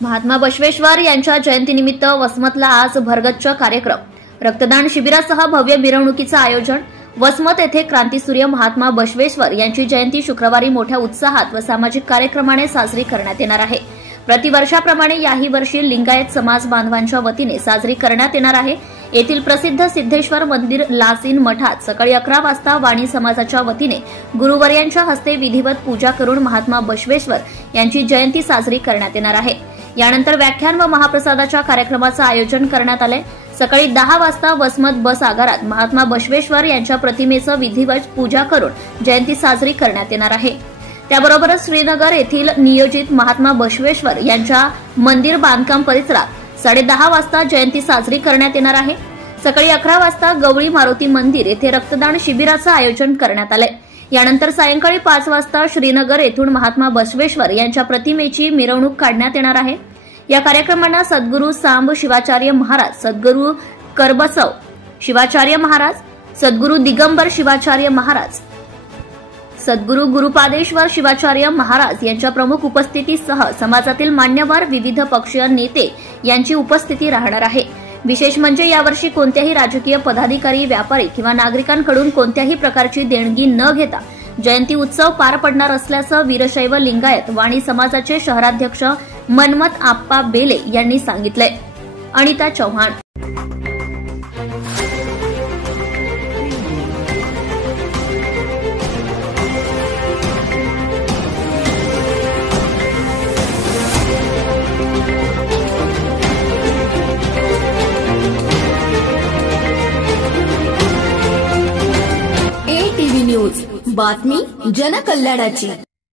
महात्मा बसवेश्वर यांच्या जयंतीनिमित्त वसमतला आज भरगच्च कार्यक्रम, रक्तदान शिबिरासह भव्य मिरवणुकीचं आयोजन। वसमत येथे क्रांतीसूर्य महात्मा बसवेश्वर यांची जयंती शुक्रवारी मोठ्या उत्साहात व सामाजिक कार्यक्रमाने साजरी करण्यात येणार आहे। प्रतिवर्षाप्रमाणे याही वर्षी लिंगायत समाज बांधवांच्या वतीने साजरी करण्यात येणार आहे। येथील प्रसिद्ध सिद्धेश्वर मंदिर लासीन मठात सकाळी 11 वाजता वाणी समाजाच्या वतीने गुरुवर्यांच्या हस्ते विधिवत पूजा करून महात्मा बसवेश्वर यांची जयंती साजरी करण्यात येणार आहे। यानंतर व्याख्यान व महाप्रसादाच्या कार्यक्रमाचं आयोजन करण्यात आले। सकाळी 10 वाजता वसमत बस आगारात महात्मा बसवेश्वर यांच्या प्रतिमेचं विधिवत पूजा करून जयंती साजरी करण्यात येणार आहे। त्याबरोबरच श्रीनगर येथील नियोजित महात्मा बसवेश्वर यांच्या मंदिर बांधकाम परिसरात 10:30 वाजता जयंती साजरी करण्यात येणार आहे। सकाळी 11 वाजता गवळी मारुती मंदिर येथे रक्तदान शिबिराचं आयोजन करण्यात आलंय। यानंतर सायंकाळी 5 वाजता श्रीनगर येथून महात्मा बसवेश्वर यांच्या प्रतिमेची मिरवणूक काढण्यात येणार आहे। या कार्यक्रमांना सद्गुरू सांब शिवाचार्य महाराज, सद्गुरू करबसव शिवाचार्य महाराज, सद्गुरू दिगंबर शिवाचार्य महाराज, सद्गुरू गुरुपादेश्वर शिवाचार्य महाराज यांच्या प्रमुख उपस्थितीसह समाजातील मान्यवर, विविध पक्षीय नेते यांची उपस्थिती राहणार आहे। विशेष म्हणजे यावर्षी कोणत्याही राजकीय पदाधिकारी, व्यापारी किंवा नागरिकांकडून कोणत्याही प्रकारची देणगी न घेता जयंती उत्सव पार पडणार असल्याचं वीरशैव लिंगायत वाणी समाजाचे शहराध्यक्ष मनमत आप्पा बेले यांनी सांगितलंय। अनिता चव्हाण। ATV न्यूज, बातमी जनकल्याणाची।